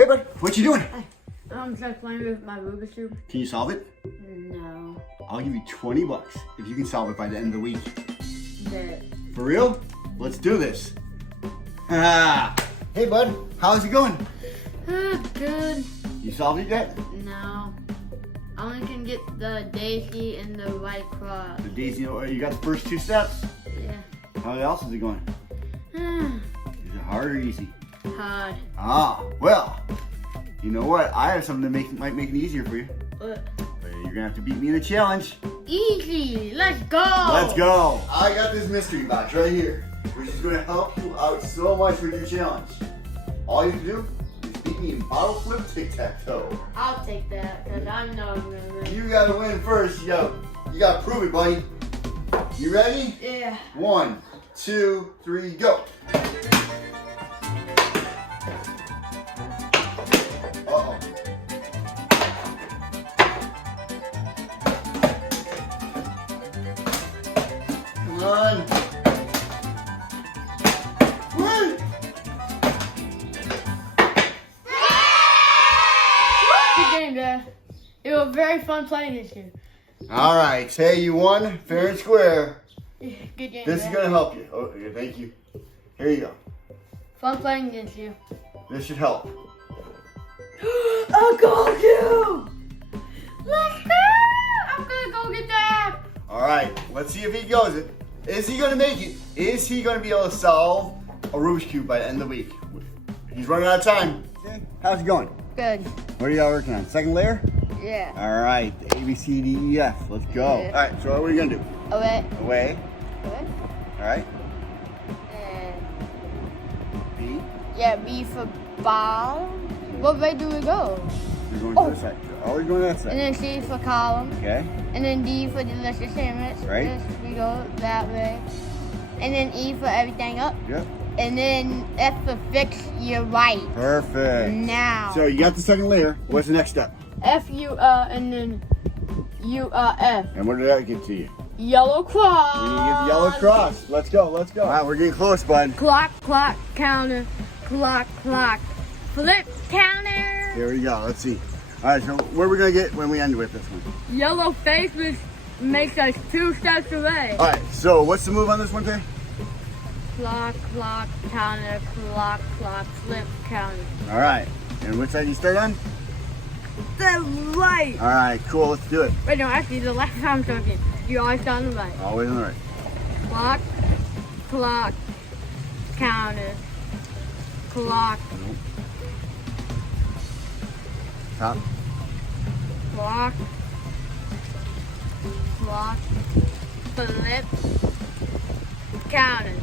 Hey, bud, what you doing? I'm just playing with my Rubik's Cube. Can you solve it? No. I'll give you 20 bucks if you can solve it by the end of the week. That. For real? Let's do this. Ah. Hey, bud, how's it going? Good. You solved it yet? No. I only can get the daisy and the white cross. The daisy, you got the first two steps? Yeah. How else is it going? Is it hard or easy? Hard. Ah, well, you know what? I have something that might make it easier for you. What? But you're gonna have to beat me in a challenge. Easy. Let's go. Let's go. I got this mystery box right here, which is gonna help you out so much with your challenge. All you have to do is beat me in bottle flip tic-tac-toe. I'll take that because I know I'm gonna win. You gotta win first. You gotta prove it, buddy. You ready? Yeah. 1, 2, 3, go. Uh-oh. Come on. Woo! Good game, Dad. It was very fun playing this game. All right, say you won fair and square. Yeah, good game, This is Dad. gonna help you. Oh, yeah, thank you. Here you go. Fun playing against you. This should help. A GoCube! Let's go! I'm gonna go get that. All right, let's see if he goes it. Is he gonna make it? Is he gonna be able to solve a Rubik's Cube by the end of the week? He's running out of time. Okay. How's it going? Good. What are y'all working on? Second layer? Yeah. All right, A, B, C, D, E, F. Let's go. Yeah. All right, so what are we gonna do? Away. Away. Away. All right. And B. yeah, B for ball. What way do we go? We're going to the side. Always going to that And side. then C for column. Okay. And then D for delicious sandwich. Right. Yes, we go that way. And then E for everything up. Yep. And then F for fix your right. Perfect. Now. So you got the second layer. What's the next step? F U and then U F. And what did that get to you? Yellow cross. We need to get the yellow cross. Let's go. Let's go. All right, we're getting close, bud. Clock, clock, counter. Clock, clock. Flip counter. Here we go. Let's see. All right, so what are we gonna get when we end with this one? Yellow face, which makes us 2 steps away. All right. So what's the move on this one, Tay? Clock, clock, counter, clock, clock, flip counter. All right. And which side you start on? The right. All right. Cool. Let's do it. Wait, no, actually, the left I'm talking. You always on the right. Always on the right. Clock, clock, counter, clock, Nope. Top. clock, clock, flip, counter.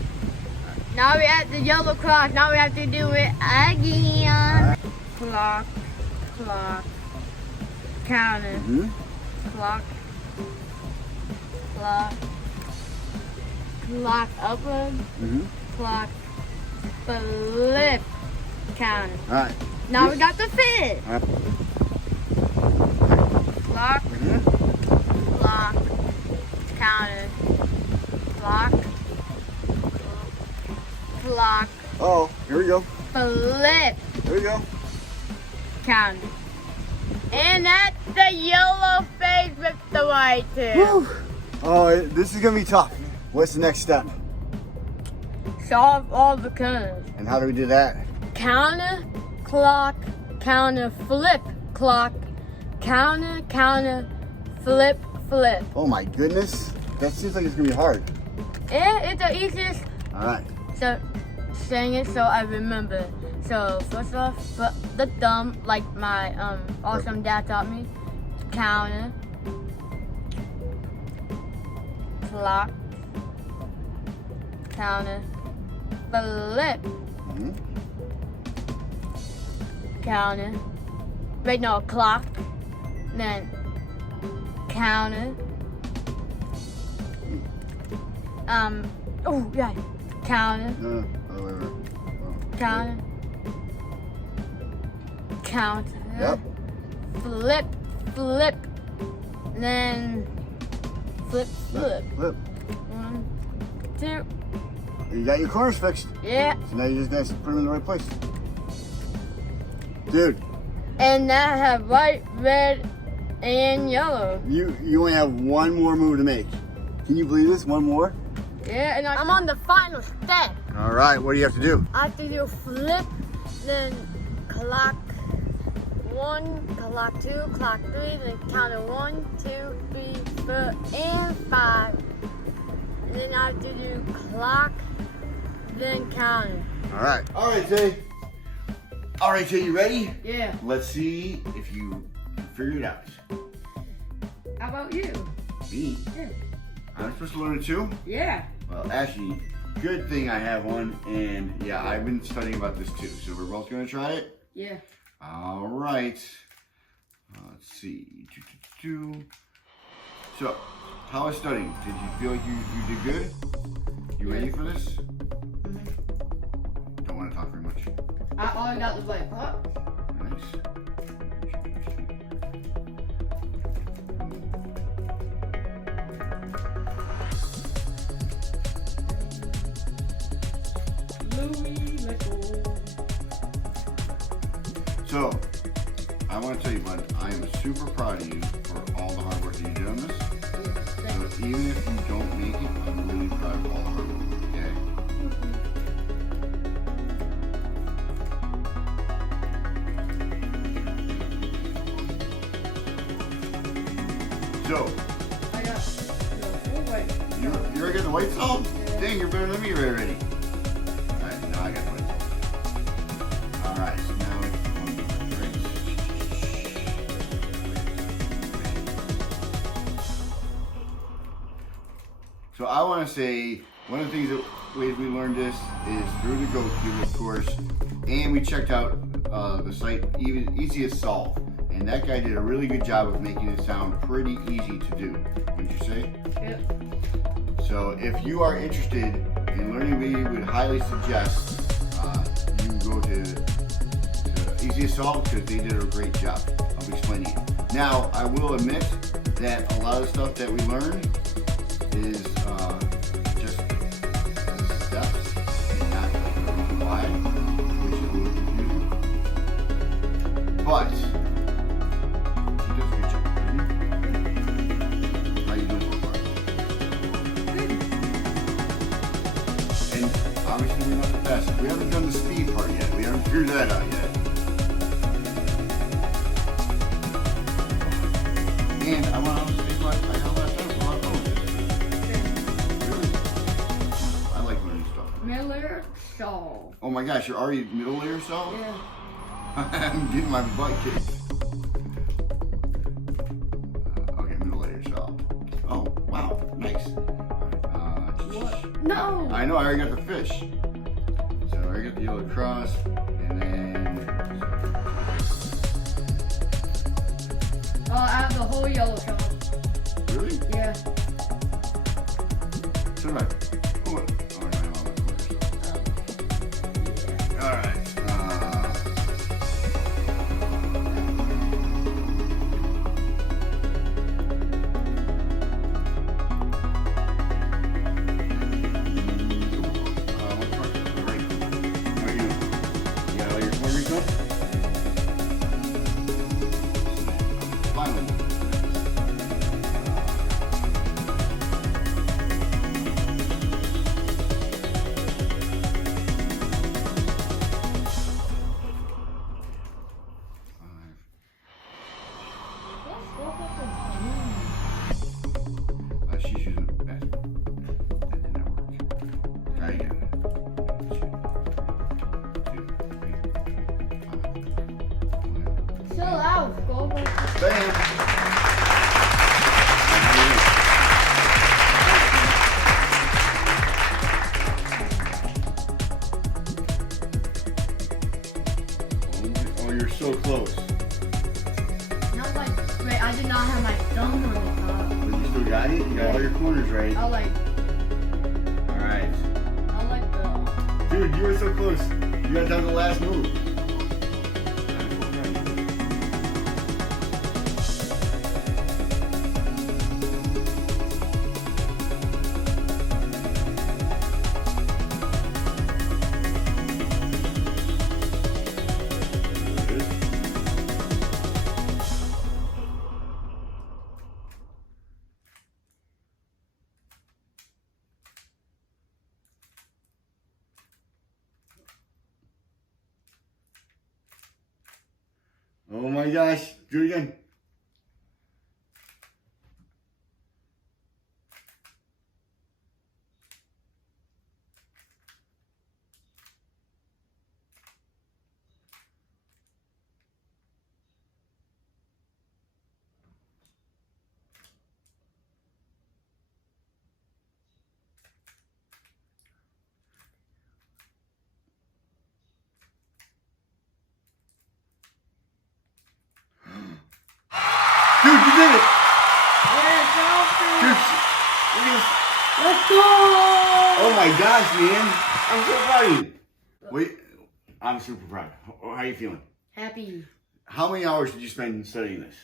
Now we have the yellow cross. Now we have to do it again. Right. Clock, clock, counter, Mm-hmm. clock, clock, clock upward, Mm-hmm. clock, flip, counter. All right. Now we got the fit. All right. Clock, Mm-hmm. clock, counter, clock, clock, Oh, here we go. flip, Here we go. counter. And that's the yellow face with the white too. Whew. Oh, this is gonna be tough. What's the next step? Solve all the colors. And how do we do that? Counter, clock, counter, flip, clock, counter, counter, flip, flip. Oh my goodness. That seems like it's gonna be hard. And it's the easiest. All right. So, saying it so I remember. So, first off, put the thumb, like my awesome dad taught me. Counter, clock, counter, flip, Mm-hmm. counter. Wait, no, clock. Then counter. Oh yeah, counter, No, no, wait, wait. Oh. counter, counter. Yep. Flip, flip. Then flip, flip. Flip. 1, 2. You got your corners fixed. Yeah. So now you just have to put them in the right place. Dude, And I have white, red, and yellow. you only have one more move to make. Can you believe this? One more? Yeah, and I'm on the final step. All right, what do you have to do? I have to do flip, then clock 1, clock 2, clock 3, then count it 1, 2, 3, 4, and 5. And then I have to do clock, then count it. All right. All right, Jay. All right, Jay, you ready? Yeah. Let's see if you figure it out. How about you? Me? Yeah. I'm supposed to learn it too? Yeah. Well, actually, good thing I have one, and yeah, I've been studying about this too. So we're both gonna try it? Yeah. All right. Let's see. So, how was studying? Did you feel like you did good? You ready for this? Don't want to talk very much. I only got the white part. Nice. So, I want to tell you, bud, I am super proud of you for all the hard work that you did on this. So even if you don't make it, I'm really proud of all the hard work, okay? So, I got the full white. you already got the white salt? Dang, you're better than me already. Alright, now I got the white salt. Alright, so now it's on the right. So I want to say, one of the things that ways we learned this is through the GoCube, of course, and we checked out the site Easy to Solve. And that guy did a really good job of making it sound pretty easy to do, wouldn't you say? Yep. So if you are interested in learning, we would highly suggest you go to Easy to Solve because they did a great job of explaining it. Now, I will admit that a lot of the stuff that we learned is just steps and not like the reason why, which is a little confusing. But she does a good job. How you doing so far? And obviously we're not the fastest. We haven't done the speed part yet. We haven't figured that out yet. And I want to say I got a lot of time for a lot of bonuses. Really? I like learning stuff. Miller Shaw. Oh my gosh, you're already middle layer solve? Yeah. I'm getting my butt kicked. Okay, middle layer solve. Oh, wow, nice. What? No. I know, I already got the fish. So I already got the yellow cross, and then... Oh, I have the whole yellow color. Really? Yeah. So do I. Oh, no, I have all my corners. Alright. She's using the bathroom. That did not work. Try again. 1, 2, 3, 4, 5. Chill out, go. Bam! Oh, you're so close. Not like, wait, I did not have my thumb on the top. But you still got it? You got all your corners right. I like Alright. the... Dude, you were so close. You got down to the last move. There it is. Oh my gosh. Do it again. Dude, you did it! Yeah, Dude, look at this. let's go! Oh my gosh, man. I'm so proud of you. Wait, I'm super proud. How are you feeling? Happy. How many hours did you spend studying this?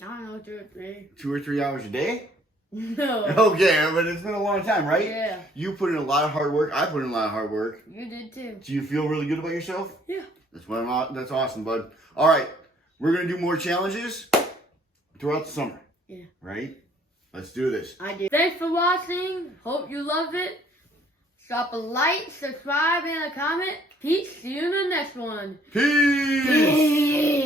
I don't know, 2 or 3. 2 or 3 hours a day? No. Okay, but it's been a long time, right? Yeah. You put in a lot of hard work. I put in a lot of hard work. You did too. Do you feel really good about yourself? Yeah. That's awesome, bud. All right, we're gonna do more challenges throughout the summer. Yeah. Right? Let's do this. I did. Thanks for watching. Hope you loved it. Drop a like, subscribe, and a comment. Peace. See you in the next one. Peace. Peace.